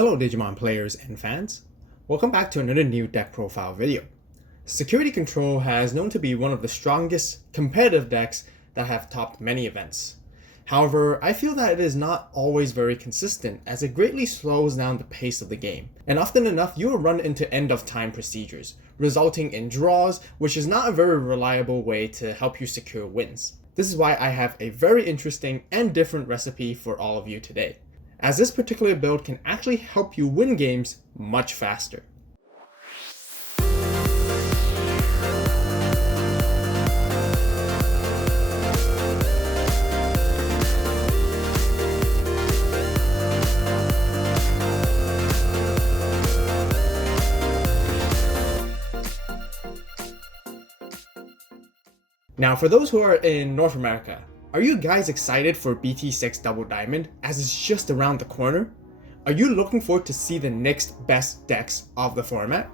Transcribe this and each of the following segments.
Hello Digimon players and fans, welcome back to another new deck profile video. Security Control has known to be one of the strongest competitive decks that have topped many events. However, I feel that it is not always very consistent as it greatly slows down the pace of the game, and often enough you will run into end of time procedures, resulting in draws, which is not a very reliable way to help you secure wins. This is why I have a very interesting and different recipe for all of you today, as this particular build can actually help you win games much faster. Now for those who are in North America, are you guys excited for BT6 Double Diamond as it's just around the corner? Are you looking forward to see the next best decks of the format?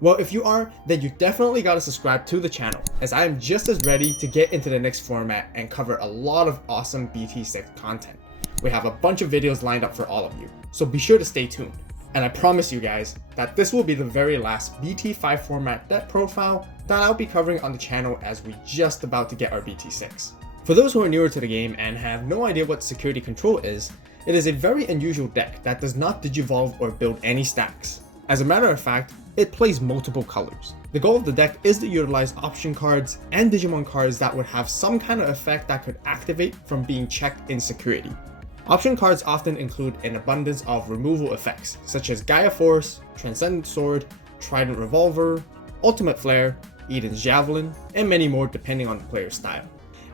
Well, if you are, then you definitely gotta subscribe to the channel, as I am just as ready to get into the next format and cover a lot of awesome BT6 content. We have a bunch of videos lined up for all of you, so be sure to stay tuned. And I promise you guys that this will be the very last BT5 format deck profile that I'll be covering on the channel, as we just about to get our BT6. For those who are newer to the game and have no idea what Security Control is, it is a very unusual deck that does not digivolve or build any stacks. As a matter of fact, it plays multiple colors. The goal of the deck is to utilize option cards and Digimon cards that would have some kind of effect that could activate from being checked in security. Option cards often include an abundance of removal effects, such as Gaia Force, Transcendent Sword, Trident Revolver, Ultimate Flare, Eden's Javelin, and many more depending on the player's style.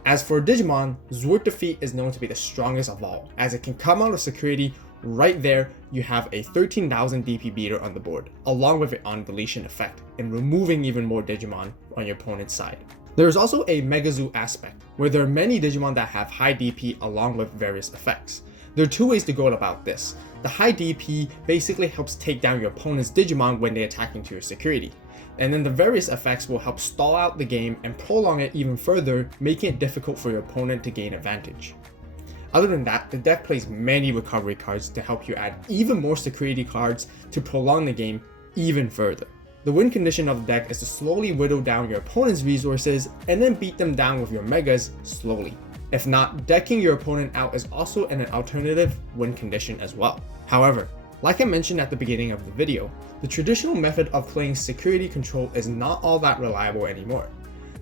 As for Digimon, Zwart Defeat is known to be the strongest of all, as it can come out of security. Right there, you have a 13,000 DP beater on the board, along with an on deletion effect, and removing even more Digimon on your opponent's side. There is also a Mega Zoo aspect, where there are many Digimon that have high DP along with various effects. There are two ways to go about this. The high DP basically helps take down your opponent's Digimon when they attack into your security, and then the various effects will help stall out the game and prolong it even further, making it difficult for your opponent to gain advantage. Other than that, the deck plays many recovery cards to help you add even more security cards to prolong the game even further. The win condition of the deck is to slowly whittle down your opponent's resources and then beat them down with your megas slowly. If not, decking your opponent out is also an alternative win condition as well. However, like I mentioned at the beginning of the video, the traditional method of playing Security Control is not all that reliable anymore.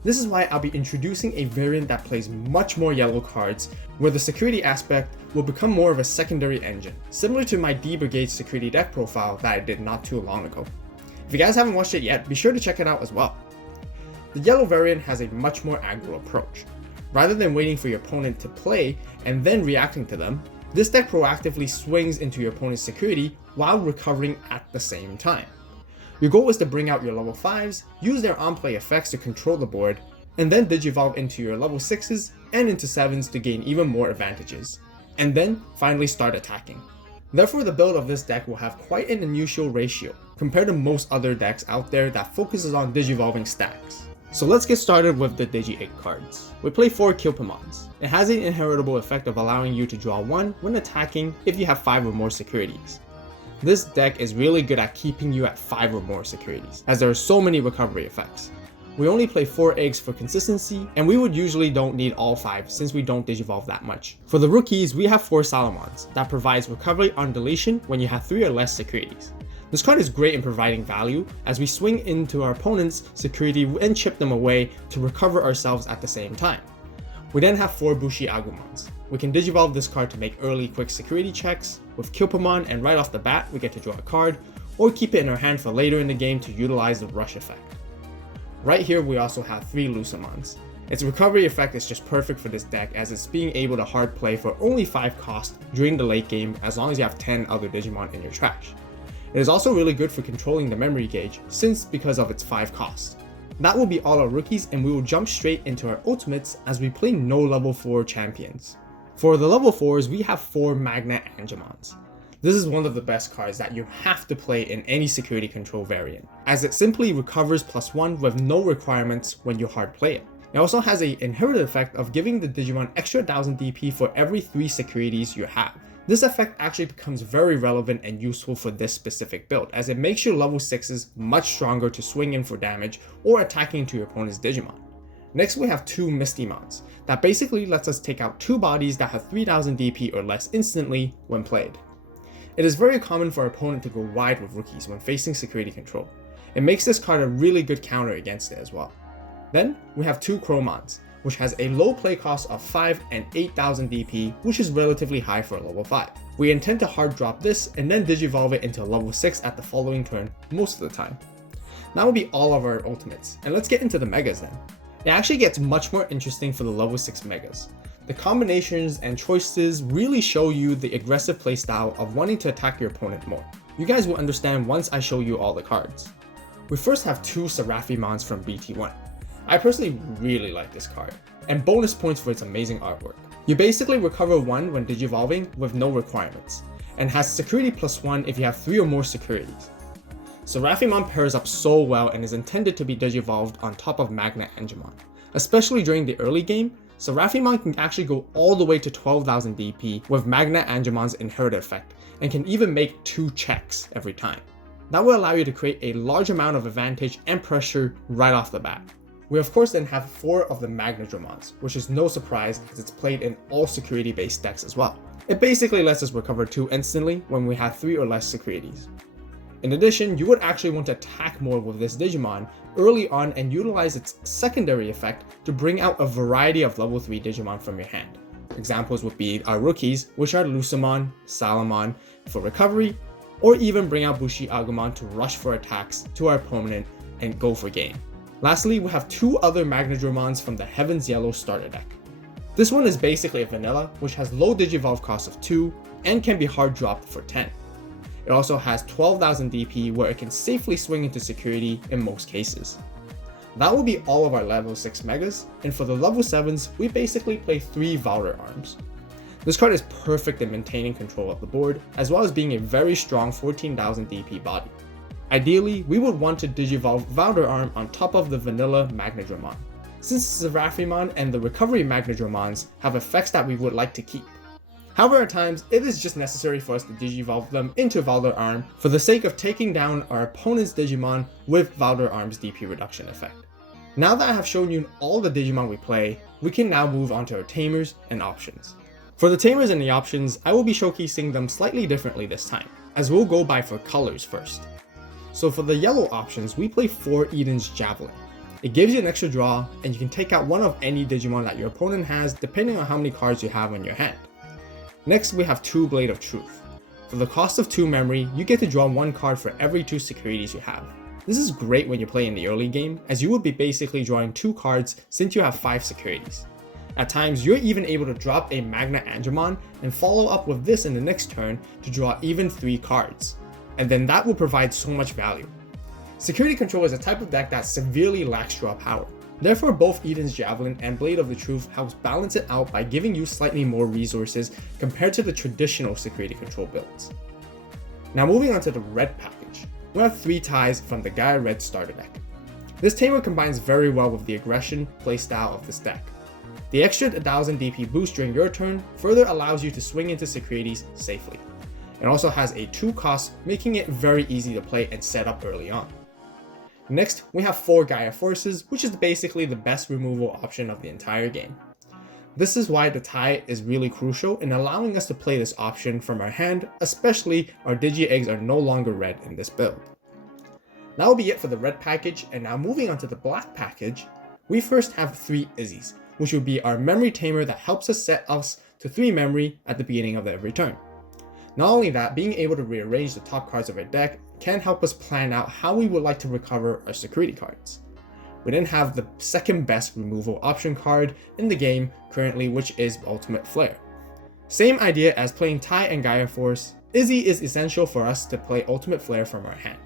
This is why I'll be introducing a variant that plays much more yellow cards, where the security aspect will become more of a secondary engine, similar to my D Brigade security deck profile that I did not too long ago. If you guys haven't watched it yet, be sure to check it out as well. The yellow variant has a much more aggro approach. Rather than waiting for your opponent to play and then reacting to them, this deck proactively swings into your opponent's security while recovering at the same time. Your goal is to bring out your level 5s, use their on-play effects to control the board, and then digivolve into your level 6s and into 7s to gain even more advantages, and then finally start attacking. Therefore, the build of this deck will have quite an unusual ratio compared to most other decks out there that focuses on digivolving stacks. So let's get started with the Digi-8 cards. We play 4 Kilpamons. It has an inheritable effect of allowing you to draw 1 when attacking if you have 5 or more securities. This deck is really good at keeping you at 5 or more securities, as there are so many recovery effects. We only play 4 eggs for consistency, and we would usually don't need all 5 since we don't digivolve that much. For the rookies, we have 4 Salamons that provides recovery on deletion when you have 3 or less securities. This card is great in providing value as we swing into our opponent's security and chip them away to recover ourselves at the same time. We then have 4 Bushi Agumons. We can digivolve this card to make early quick security checks with Kilpamon, and right off the bat we get to draw a card, or keep it in our hand for later in the game to utilize the rush effect. Right here we also have 3 Lucamons. Its recovery effect is just perfect for this deck, as it's being able to hard play for only 5 cost during the late game as long as you have 10 other Digimon in your trash. It is also really good for controlling the memory gauge because of its 5 cost. That will be all our rookies, and we will jump straight into our ultimates as we play no level 4 champions. For the level 4s, we have 4 Magna Angemons. This is one of the best cards that you have to play in any Security Control variant, as it simply recovers +1 with no requirements when you hard play it. It also has an inherited effect of giving the Digimon extra 1000 DP for every 3 securities you have. This effect actually becomes very relevant and useful for this specific build, as it makes your level 6s much stronger to swing in for damage or attacking into your opponent's Digimon. Next we have 2 Mistymons, that basically lets us take out 2 bodies that have 3000 DP or less instantly when played. It is very common for our opponent to go wide with rookies when facing security control. It makes this card a really good counter against it as well. Then we have 2 Chromons, which has a low play cost of 5 and 8000 DP, which is relatively high for a level 5. We intend to hard drop this and then digivolve it into a level 6 at the following turn most of the time. That will be all of our ultimates, and let's get into the megas then. It actually gets much more interesting for the level 6 megas. The combinations and choices really show you the aggressive playstyle of wanting to attack your opponent more. You guys will understand once I show you all the cards. We first have 2 Seraphimons from BT1. I personally really like this card, and bonus points for its amazing artwork. You basically recover 1 when digivolving with no requirements, and has security +1 if you have 3 or more securities. Seraphimon pairs up so well and is intended to be digivolved on top of Magna Angemon. Especially during the early game, Seraphimon can actually go all the way to 12,000 DP with Magna Angemon's inherited effect, and can even make 2 checks every time. That will allow you to create a large amount of advantage and pressure right off the bat. We of course then have 4 of the Magnadramons, which is no surprise as it's played in all security based decks as well. It basically lets us recover 2 instantly when we have 3 or less securities. In addition, you would actually want to attack more with this Digimon early on and utilize its secondary effect to bring out a variety of level 3 Digimon from your hand. Examples would be our rookies, which are Lucemon, Salamon for recovery, or even bring out Bushi Agumon to rush for attacks to our opponent and go for game. Lastly, we have 2 other Magnadramons from the Heaven's Yellow starter deck. This one is basically a vanilla, which has low digivolve cost of 2 and can be hard dropped for 10. It also has 12,000 DP where it can safely swing into security in most cases. That will be all of our level 6 megas, and for the level 7s, we basically play 3 Valor Arms. This card is perfect in maintaining control of the board, as well as being a very strong 14,000 DP body. Ideally, we would want to digivolve Valor Arm on top of the vanilla Magnadramon, since the Seraphimon and the recovery Magnadramons have effects that we would like to keep. However, at times, it is just necessary for us to digivolve them into Valor Arm for the sake of taking down our opponent's Digimon with Valor Arm's DP reduction effect. Now that I have shown you all the Digimon we play, we can now move on to our tamers and options. For the tamers and the options, I will be showcasing them slightly differently this time, as we'll go by for colors first. So for the yellow options, we play 4 Eden's Javelin. It gives you an extra draw, and you can take out one of any Digimon that your opponent has depending on how many cards you have in your hand. Next, we have 2 Blade of Truth. For the cost of 2 memory, you get to draw 1 card for every 2 securities you have. This is great when you play in the early game, as you would be basically drawing 2 cards since you have 5 securities. At times, you're even able to drop a Magna Angemon and follow up with this in the next turn to draw even 3 cards. And then that will provide so much value. Security Control is a type of deck that severely lacks draw power. Therefore, both Eden's Javelin and Blade of the Truth helps balance it out by giving you slightly more resources compared to the traditional Security Control builds. Now moving on to the red package, we have 3 ties from the Gaia Red starter deck. This tamer combines very well with the aggression playstyle of this deck. The extra 1000 DP boost during your turn further allows you to swing into securities safely. It also has a 2 cost, making it very easy to play and set up early on. Next, we have 4 Gaia Forces, which is basically the best removal option of the entire game. This is why the tie is really crucial in allowing us to play this option from our hand, especially our Digi-Eggs are no longer red in this build. That will be it for the red package, and now moving on to the black package, we first have 3 Izzies, which will be our memory tamer that helps us set us to 3 memory at the beginning of every turn. Not only that, being able to rearrange the top cards of our deck can help us plan out how we would like to recover our security cards. We then have the second best removal option card in the game currently, which is Ultimate Flare. Same idea as playing Tai and Gaia Force, Izzy is essential for us to play Ultimate Flare from our hand.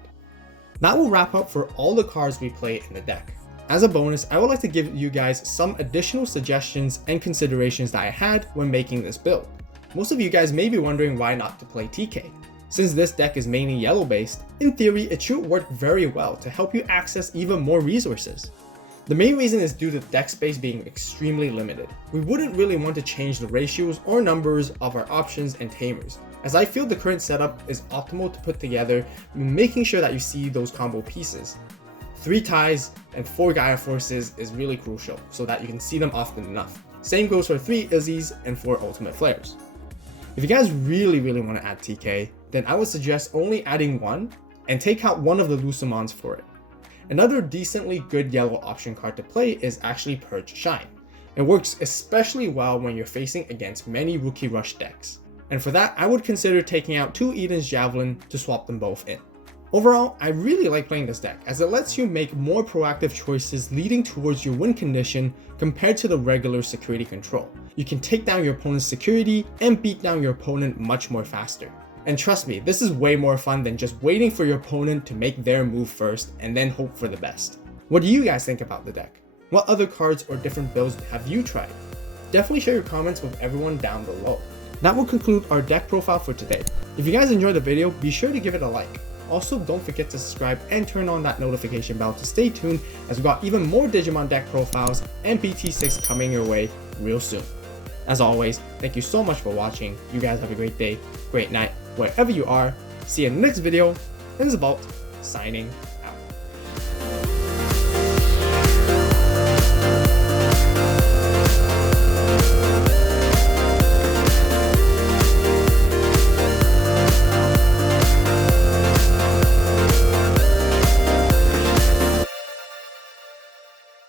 That will wrap up for all the cards we play in the deck. As a bonus, I would like to give you guys some additional suggestions and considerations that I had when making this build. Most of you guys may be wondering why not to play TK. Since this deck is mainly yellow based, in theory it should work very well to help you access even more resources. The main reason is due to deck space being extremely limited. We wouldn't really want to change the ratios or numbers of our options and tamers, as I feel the current setup is optimal to put together, making sure that you see those combo pieces. 3 ties and 4 Gaia Forces is really crucial, so that you can see them often enough. Same goes for 3 Izzies and 4 Ultimate Flares. If you guys really want to add TK, then I would suggest only adding 1 and take out one of the Lucimons for it. Another decently good yellow option card to play is actually Purge Shine. It works especially well when you're facing against many Rookie Rush decks. And for that, I would consider taking out 2 Eden's Javelin to swap them both in. Overall, I really like playing this deck as it lets you make more proactive choices leading towards your win condition compared to the regular security control. You can take down your opponent's security and beat down your opponent much more faster. And trust me, this is way more fun than just waiting for your opponent to make their move first and then hope for the best. What do you guys think about the deck? What other cards or different builds have you tried? Definitely share your comments with everyone down below. That will conclude our deck profile for today. If you guys enjoyed the video, be sure to give it a like. Also, don't forget to subscribe and turn on that notification bell to stay tuned as we got even more Digimon deck profiles and BT6 coming your way real soon. As always, thank you so much for watching. You guys have a great day, great night, wherever you are. See you in the next video, and this is AVAULT, signing